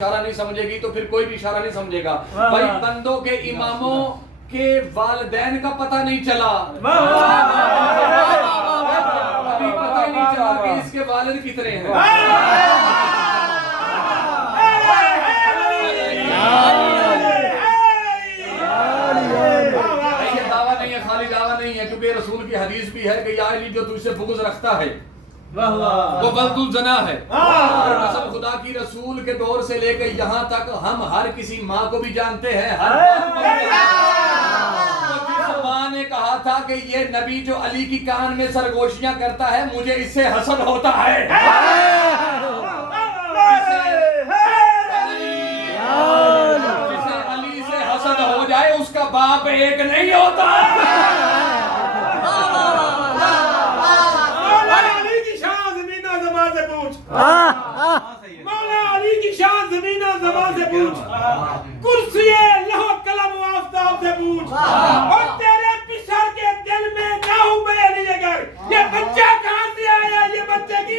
اشارہ نہیں سمجھے گی تو پھر کوئی بھی اشارہ نہیں سمجھے گا. بھائی بندوں کے اماموں کے والدین کا پتہ نہیں چلا, ابھی پتہ ہی نہیں چلا کہ اس کے والد کتنے ہیں. یہ دعویٰ نہیں ہے, خالی دعویٰ نہیں ہے, کیونکہ رسول کی حدیث بھی ہے کہ یا علی جو تجھ سے بغض رکھتا ہے وہ ولد الزنا ہے. قسم خدا کی رسول کے دور سے لے کے یہاں تک ہم ہر کسی ماں کو بھی جانتے ہیں, ہر ماں نے کہا تھا کہ یہ نبی جو علی کی کان میں سرگوشیاں کرتا ہے مجھے اس سے حسد ہوتا ہے. جسے علی سے حسد ہو جائے اس کا باپ ایک نہیں ہوتا. مولا علی کی شان زمین و زمان سے پوچھ, کرسی لوح قلم و آفتاب سے پوچھ, اور تیرے پسر کے دل میں نہ ہوئے علی اگر یہ بچہ کہاں سے آیا, یہ بچے کی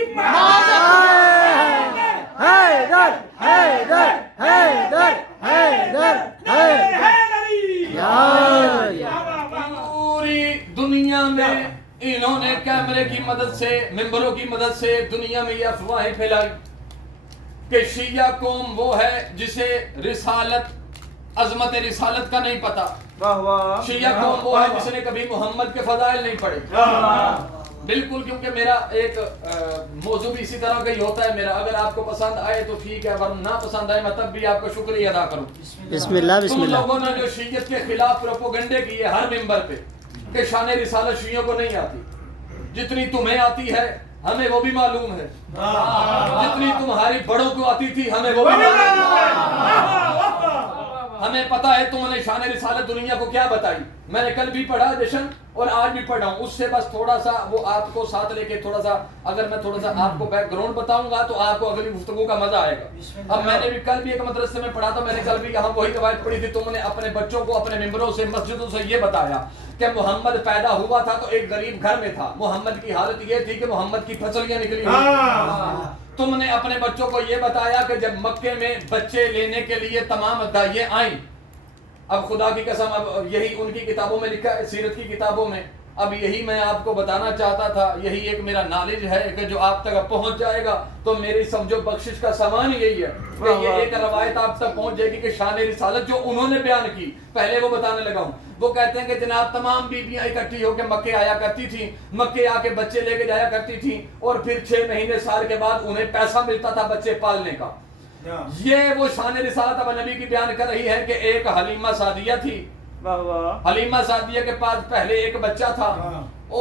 حیدر حیدر حیدر حیدر پوری دنیا میں انہوں نے کیمرے کی مدد سے, ممبروں کی مدد سے دنیا میں یہ افواہیں پھیلائی کہ شیعہ قوم وہ ہے جسے رسالت, عظمت رسالت کا نہیں پتا. شیعہ قوم وہ ہے جس نے کبھی محمد کے فضائل نہیں پڑھے. بالکل, کیونکہ میرا ایک موضوع بھی اسی طرح کا ہی ہوتا ہے میرا. اگر آپ کو پسند آئے تو ٹھیک ہے, ورنہ نہ پسند آئے میں تب بھی آپ کو شکریہ ادا کروں. بسم اللہ بسم تم اللہ. لوگوں نے جو شیعت کے خلاف پروپوگنڈے کیے ہر ممبر پہ کہ شان رسالت شیعوں کو نہیں آتی, جتنی تمہیں آتی ہے ہمیں وہ بھی معلوم ہے, جتنی تمہاری بڑوں کو آتی تھی ہمیں وہ بھی معلوم ہے. ہمیں پتا ہے تم نے شان رسالت دنیا کو کیا بتائی. میں نے کل بھی پڑھا جشن اور آج بھی پڑھا ہوں, اس سے بس تھوڑا سا وہ آپ کو ساتھ لے کے تھوڑا سا, اگر میں تھوڑا سا آپ کو بیک گراؤنڈ بتاؤں گا تو آپ کو اگلی گفتگو کا مزہ آئے گا. اب میں نے بھی کل بھی ایک مدرسے میں پڑھا تھا, میں نے کل بھی یہاں وہی روایت پڑھی تھی. تم نے اپنے بچوں کو اپنے ممبروں سے, مسجدوں سے یہ بتایا کہ محمد پیدا ہوا تھا تو ایک غریب گھر میں تھا. محمد کی حالت یہ تھی کہ محمد کی پھسلیاں نکلی ہوئی. تم نے اپنے بچوں کو یہ بتایا کہ جب مکے میں بچے لینے کے لیے تمام داعیے آئیں, اب خدا کی قسم اب یہی ان کی کتابوں میں لکھا ہے, سیرت کی کتابوں میں, اب یہی میں آپ کو بتانا چاہتا تھا. یہی ایک میرا نالج ہے کہ جو آپ تک پہنچ جائے گا تو میری سمجھو بخشش کا سامان یہی ہے کہ یہ ایک روایت آپ تک پہنچ جائے گی کہ شان رسالت جو انہوں نے بیان کی پہلے وہ بتانے لگا ہوں. وہ کہتے ہیں کہ جناب تمام بیویاں اکٹھی ہو کے مکے آیا کرتی تھیں, مکے آ کے بچے لے کے جایا کرتی تھیں, اور پھر 6 مہینے سال کے بعد انہیں پیسہ ملتا تھا بچے پالنے کا. یہ وہ شان رسالت اب نبی کی بیان کر رہی ہے کہ ایک حلیمہ سعدیہ تھی. حلیمہ سعدیہ کے پاس پہلے ایک بچہ تھا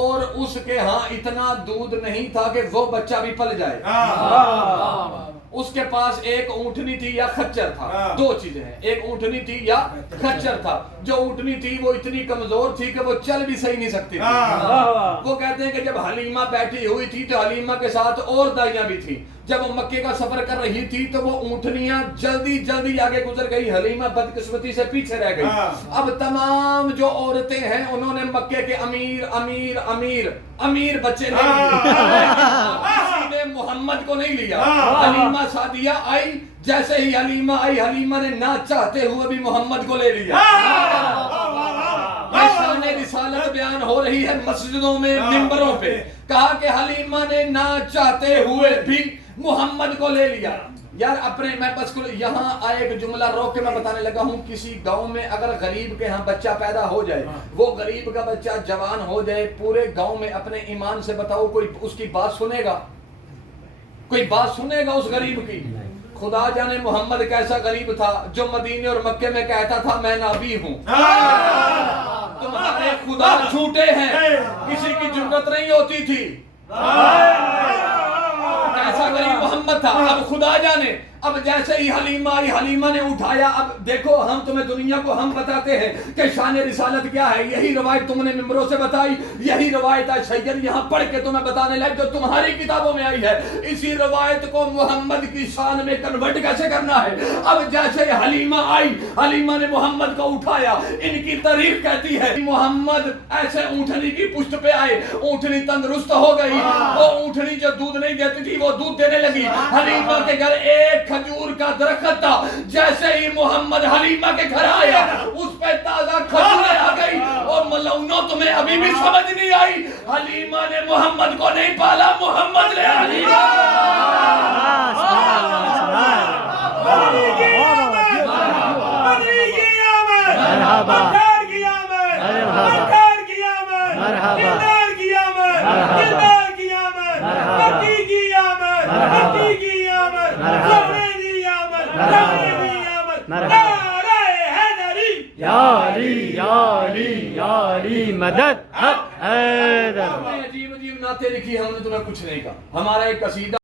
اور اس کے ہاں اتنا دودھ نہیں تھا کہ وہ بچہ بھی پل جائے. اس کے پاس ایک اونٹنی تھی یا خچر تھا, 2 چیزیں ہیں, ایک اونٹنی تھی یا خچر تھا. جو اونٹنی تھی وہ اتنی کمزور تھی کہ وہ چل بھی صحیح نہیں سکتی تھی. وہ کہتے ہیں کہ جب حلیمہ بیٹھی ہوئی تھی تو حلیمہ کے ساتھ اور دائیاں بھی تھی. جب وہ مکے کا سفر کر رہی تھی تو وہ اونٹنیاں جلدی جلدی آگے گزر گئی, حلیمہ بدقسمتی سے پیچھے رہ گئی. اب تمام جو عورتیں ہیں انہوں نے مکے کے امیر امیر امیر امیر بچے لے لیے, کسی نے محمد کو نہیں لیا. حلیمہ سعدیہ آئی, جیسے ہی حلیمہ آئی حلیمہ نے نہ چاہتے ہوئے بھی محمد کو لے لیا. شان رسالت بیان ہو رہی ہے مسجدوں میں, ممبروں پہ, کہا کہ حلیمہ نے نہ چاہتے ہوئے بھی محمد کو لے لیا. یار اپنے میں بس یہاں آئے ایک جملہ روک کے میں بتانے لگا ہوں. کسی گاؤں میں اگر غریب کے ہاں بچہ پیدا ہو جائے, وہ غریب کا بچہ جوان ہو جائے, پورے گاؤں میں اپنے ایمان سے بتاؤ کوئی اس کی بات سنے گا؟ کوئی بات سنے گا اس غریب کی؟ خدا جانے محمد کیسا غریب تھا جو مدینے اور مکے میں کہتا تھا میں نبی ہوں. تمہارے خدا جھوٹے ہیں, کسی کی جرأت نہیں ہوتی تھی. کیسا غریب محمد تھا. اب خدا جانے اب جیسے ہی حلیمہ آئی, حلیمہ نے اٹھایا. اب دیکھو ہم تمہیں دنیا کو ہم بتاتے ہیں کہ شان رسالت کیا ہے. یہی روایت تم نے ممبروں سے بتائی, یہی روایت آج سید یہاں پڑھ کے تمہیں بتانے لگ جو تمہاری کتابوں میں آئی ہے. اسی روایت کو محمد کی شان میں کنورٹ کیسے کرنا ہے. اب جیسے حلیمہ آئی, حلیمہ نے محمد کو اٹھایا. ان کی تعریف کہتی ہے محمد ایسے اونٹنی کی پشت پہ آئے, اونٹنی تندرست ہو گئی. وہ اونٹنی جو دودھ نہیں دیتی تھی وہ دودھ دینے لگی. حلیمہ کے گھر ایک کھجور کا درخت تھا، جیسے ہی محمد حلیمہ کے گھر آیا اس پہ تازہ کھجوریں آ گئی. اور ملعونوں تمہیں ابھی بھی سمجھ نہیں آئی، حلیمہ نے محمد کو نہیں پالا، محمد نے حلیمہ. بدری کی آمد، بدری کی آمد، بندار کی آمد، بندار کی آمد، دلدار کی آمد، دلدار کی آمد، مکی کی آمد، مکی کی آمد، زہرے کی آمد، زہرے کی آمد. نعرہ حیدری، یا علی یا علی یا علی مدد حق حیدر. عجیب عجیب نعتیں لکھی، ہم نے تمہیں کچھ نہیں کہا. ہمارا ایک قصیدہ